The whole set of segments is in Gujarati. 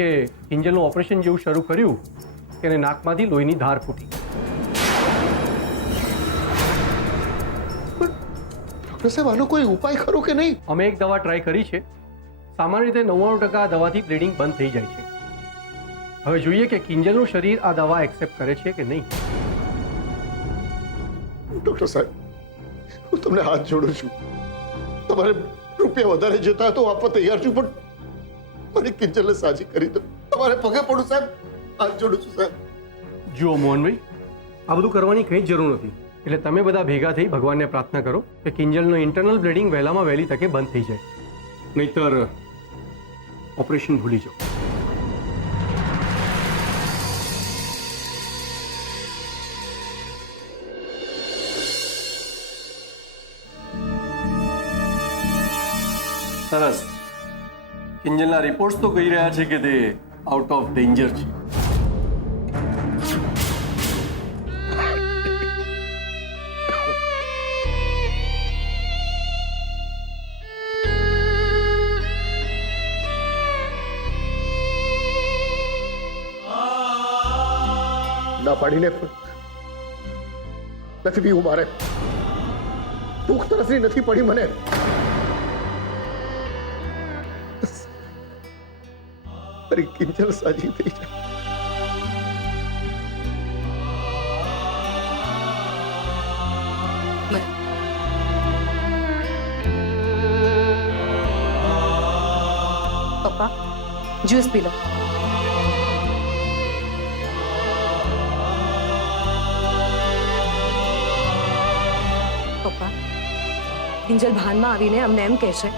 કે કિંજલનું ઓપરેશન જેવું શરૂ કર્યું કે એને નાકમાંથી લોહીની ધાર ફૂટી. ડૉક્ટર સાહેબ આનો કોઈ ઉપાય ખરો કે નહીં? અમે એક દવા ટ્રાય કરી છે. સામાન્ય રીતે 99% આ દવાથી બ્લીડિંગ બંધ થઈ જાય છે. હવે જોઈએ કે કિંજલનું શરીર આ દવા એક્સેપ્ટ કરે છે કે નહીં. ડૉક્ટર સાહેબ, હું તમને હાથ જોડું છું. તમારે રૂપિયા વધારે જતા તો આપવા તૈયાર છું, પણ મારી કિંજલને સાજી કરી દો. તમારે પગે પડું સાહેબ, હાથ જોડું છું સાહેબ. જુઓ મોહનભાઈ, આ બધું કરવાની કંઈ જ જરૂર નથી. એટલે તમે બધા ભેગા થઈ ભગવાનને પ્રાર્થના કરો કે કિંજલનું ઇન્ટરનલ બ્લીડિંગ વહેલામાં વહેલી તકે બંધ થઈ જાય, નહીતર ઓપરેશન ભૂલી જાઓ. સરસ. કિંજલના રિપોર્ટ્સ તો કહી રહ્યા છે કે તે આઉટ ઓફ ડેન્જર છે. ના પાડીને નથી પીવું મારે. ભૂખ તરસની નથી પડી મને. મારી કિંજલ સાજી થઈ જાય. પપ્પા, જ્યુસ પી લો. પપ્પા, કિંજલ ભાનમાં આવીને અમને એમ કહેશે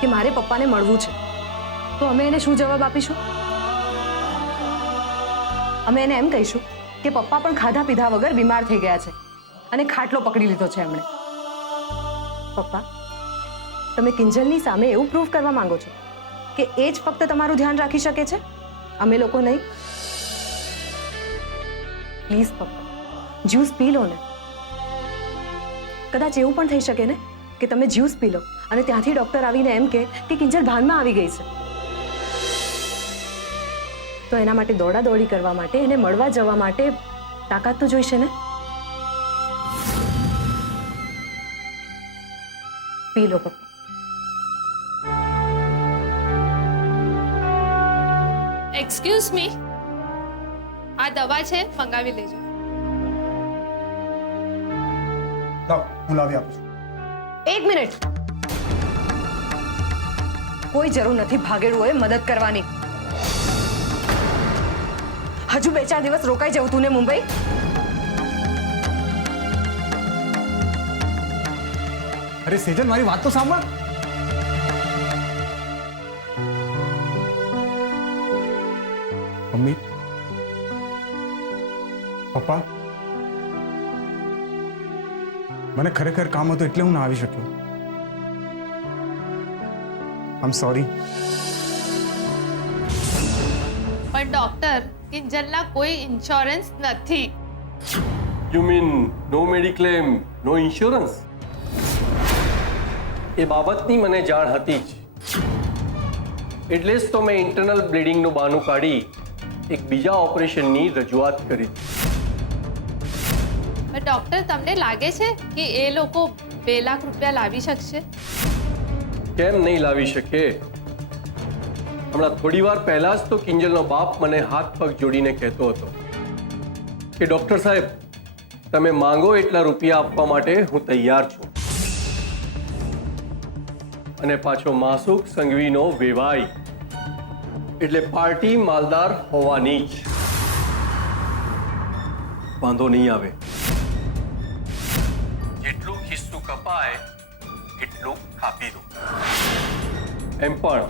કે મારે પપ્પાને મળવું છે, તો અમે એને શું જવાબ આપીશું? અમે એને એમ કહીશું કે પપ્પા પણ ખાધા પીધા વગર બીમાર થઈ ગયા છે અને ખાટલો પકડી લીધો છે એમણે. પપ્પા, તમે કિંજલની સામે એવું પ્રૂફ કરવા માંગો છો કે એ જ ફક્ત તમારું ધ્યાન રાખી શકે છે, અમે લોકો નહીં? પ્લીઝ પપ્પા, જ્યુસ પી લો ને. કદાચ એવું પણ થઈ શકે ને કે તમે જ્યુસ પી લો અને ત્યાંથી ડોક્ટર આવીને એમ કે કિંજલ ભાનમાં આવી ગઈ છે, તો એના માટે દોડાદોડી કરવા માટે, એને મળવા જવા માટે તાકાત તો જોઈશે ને. પી લો પપ્પા. એક્સક્યુઝ મી, આ દવા છે, મંગાવી લેજો. હું લાવી આપું છું. એક મિનિટ. કોઈ જરૂર નથી ભાગેડુઓએ મદદ કરવાની. હજુ 2-4 દિવસ રોકાઈ જવું તું ને મુંબઈ. અરે સેજન, મારી વાત તો સાંભળ. મમ્મી, પપ્પા, મને ખરેખર કામ હતું એટલે હું ના આવી શક્યો. આઈ એમ સોરી. પણ ડોક્ટર, કિંજલના કોઈ ઇન્સ્યોરન્સ નથી. You mean no mediclaim, no insurance? એ બાબતની મને જાણ હતી જ, એટલે જ તો મેં ઇન્ટરનલ બ્લીડિંગનું બહાનું કાઢી એક બીજા ઓપરેશનની રજૂઆત કરી. ડોક્ટર, તમને લાગે છે કે એ લોકો 2 લાખ રૂપિયા લાવી શકશે? કેમ નહીં લાવી શકે? હમણાં થોડી વાર પહેલા જ તો કિંજલનો બાપ મને હાથ પગ જોડીને કહેતો હતો કે ડૉક્ટર સાહેબ, તમે માંગો એટલા રૂપિયા આપવા માટે હું તૈયાર છું. અને પાછો માસુક સંઘવીનો વેવાય, એટલે પાર્ટી માલદાર હોવાની જ. વાંધો નહીં આવે. જેટલું ખિસ્સું કપાય એટલું કાપી દો. એમ પણ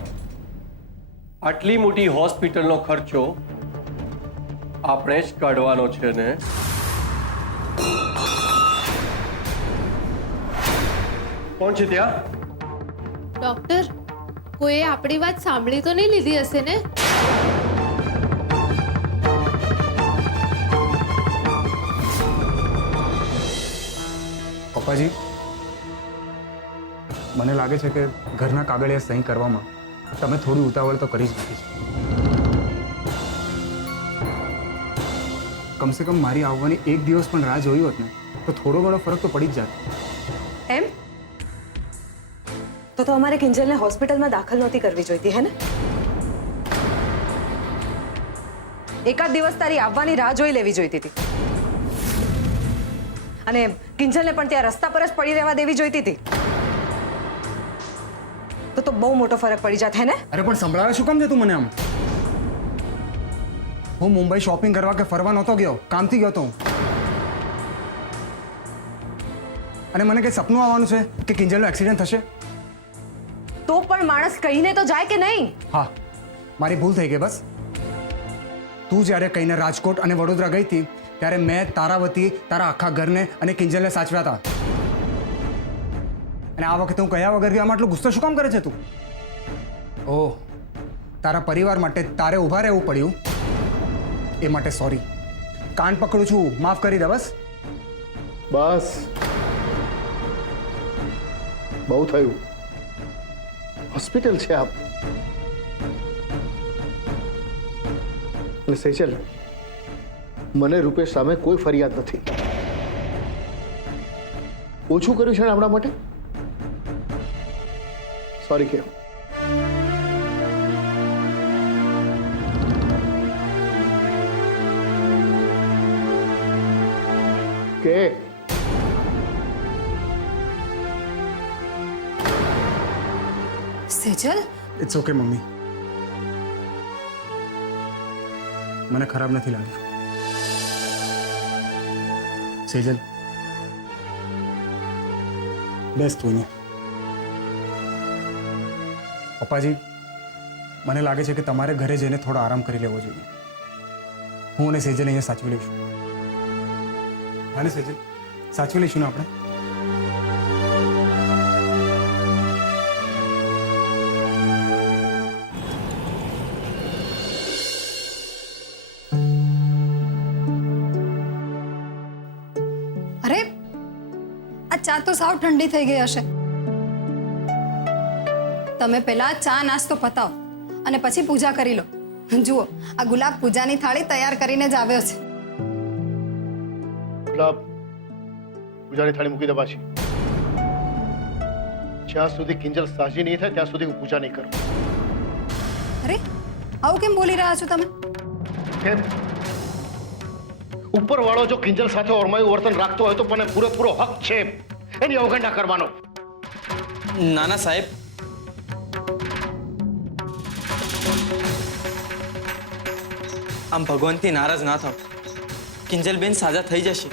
આટલી મોટી હોસ્પિટલનો ખર્ચો આપણે જ કાઢવાનો છે ને. કોણ છે ત્યાં? ડોક્ટર, કોઈએ આપણી વાત સાંભળી તો નહીં લીધી હશે ને? પપ્પાજી, મને લાગે છે કે ઘરના કાગળિયા સહી કરવામાં તમે થોડી ઉતાવળ તો કરી જ નથી. કમસે કમ મારી આવવાની એક દિવસ પણ રાહ જોઈ હોત ને તો થોડો ઘણો ફરક તો પડી જ જાત. એમ તો અમારે કિંજલને હોસ્પિટલમાં દાખલ નહોતી કરવી જોઈતી, હે ને? એકાદ દિવસ તારી આવવાની રાહ જોઈ લેવી જોઈતી હતી અને કિંજલને પણ ત્યાં રસ્તા પર જ પડી રહેવા દેવી જોઈતી હતી. તો બહુ મોટો ફરક પડી જાત, હે ને? અરે પણ સંભળાવે શું કામ છે તું મને આમ? હું મુંબઈ શોપિંગ કરવા કે ફરવા નહોતો ગયો, કામથી ગયો તો હું. અને મને કઈ સપનું આવવાનું છે કે કિંજલનો એક્સિડન્ટ થશે? તો પણ માણસ કહીને તો જાય કે નહીં? હા, મારી ભૂલ થઈ ગઈ બસ. તું જ્યારે કહીને રાજકોટ અને વડોદરા ગઈ હતી ત્યારે મેં તારા વતી તારા આખા ઘરને અને કિંજલને સાચવ્યા હતા. અને આ વખતે હું કયા વગર ગયો આમાં આટલો ગુસ્સો શું કામ કરે છે તું? ઓહ, તારા પરિવાર માટે તારે ઊભા રહેવું પડ્યું એ માટે સોરી. કાન પકડું છું, માફ કરી દે બસ. બસ બહુ થયું. હોસ્પિટલ છે આપ. અને સેજલ, મને રૂપેશ સામે કોઈ ફરિયાદ નથી. ઓછું કર્યું છે ને આપણા માટે? સોરી કેમ? કે સેજલ, ઇટ્સ ઓકે મમ્મી, મને ખરાબ નથી લાગ્યું. સેજલ, બેસ તું અહીંયા. પપ્પાજી, મને લાગે છે કે તમારે ઘરે જઈને થોડો આરામ કરી લેવો જોઈએ. હું અને સેજલ અહીંયા સાચવી લઈશું. હા ને સેજલ, સાચવી લઈશું ને આપણે? અરે આ ચા તો સાવ ઠંડી થઈ ગઈ હશે. તમે પહેલા ચા નાસ્તો પતાવો અને પછી પૂજા કરી લો. જુઓ, આ ગુલાબ પૂજાની થાળી તૈયાર કરીને જ આવ્યો છે. ગુલાબ પૂજાની થાળી મૂકી દે પાછી. જ્યાં સુધી કિંજલ સાજી નહીં થાય ત્યાં સુધી હું પૂજા નહીં કરું. અરે આવું કેમ બોલી રહ્યા છો તમે? કેમ? ઉપર વાળો જો કિંજલ સાથે ઓરમાયું વર્તન રાખતો હોય તો મને પૂરેપૂરો હક છે એની અવગણના કરવાનો. નાના સાહેબ, આમ ભગવાનથી નારાજ ના થાવ. કિંજલબેન સાજા થઈ જશે.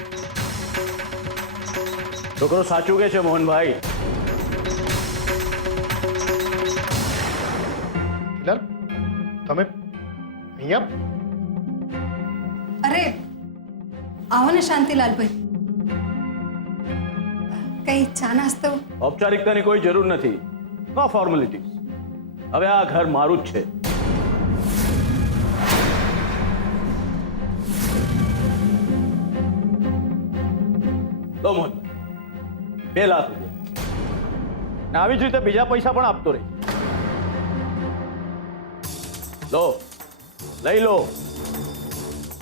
છોકરો સાચું કે છે મોહનભાઈ. કિલર, તમે અહીંયા? અરે આવો ને શાંતિલાલભાઈ, કઈ ચા નાસ્તો? ઔપચારિકતાની કોઈ જરૂર નથી. નો ફોર્મેલિટીઝ. હવે આ ઘર મારું જ છે. લો મોહન, 2 લાખ રૂપિયા. ને આવી જ રીતે બીજા પૈસા પણ આપતો રહે. લો, લઈ લો.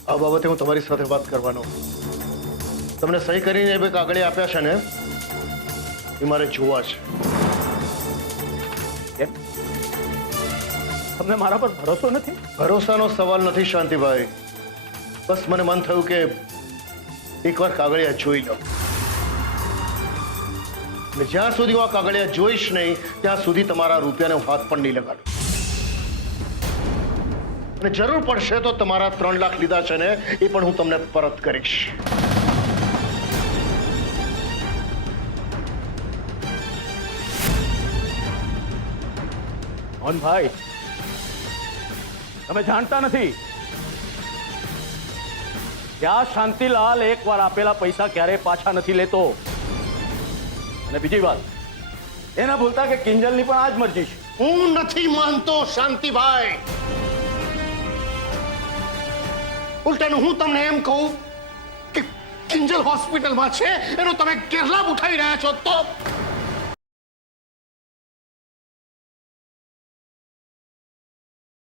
આ બાબતે હું તમારી સાથે વાત કરવાનો. તમને સહી કરીને બે કાગળિયા આપ્યા છે ને, એ મારે જોવા છે. કેમ? તમને મારા પર ભરોસો નથી? ભરોસાનો સવાલ નથી શાંતિભાઈ. બસ મને મન થયું કે એકવાર કાગળિયા જોઈ લો. અને જ્યાં સુધી હું આ કાગળિયા જોઈશ નહીં ત્યાં સુધી તમારા રૂપિયાને હું હાથ પણ નહીં લગાડું. અને જરૂર પડશે તો તમારા 3 લાખ લીધા છે ને એ પણ હું તમને પરત કરીશ. મોહનભાઈ, તમે જાણતા નથી કે આ શાંતિલાલ એકવાર આપેલા પૈસા ક્યારે પાછા નથી લેતો. અને બીજી વાત, એના ભૂલતા કે કિંજલની પણ આ જ મરજી છે. હું નથી માનતો શાંતિભાઈ. ઉલટાનું હું તમને એમ કહું કે કિંજલ હોસ્પિટલમાં છે એનો તમે ગેરલાભ ઉઠાવી રહ્યા છો તો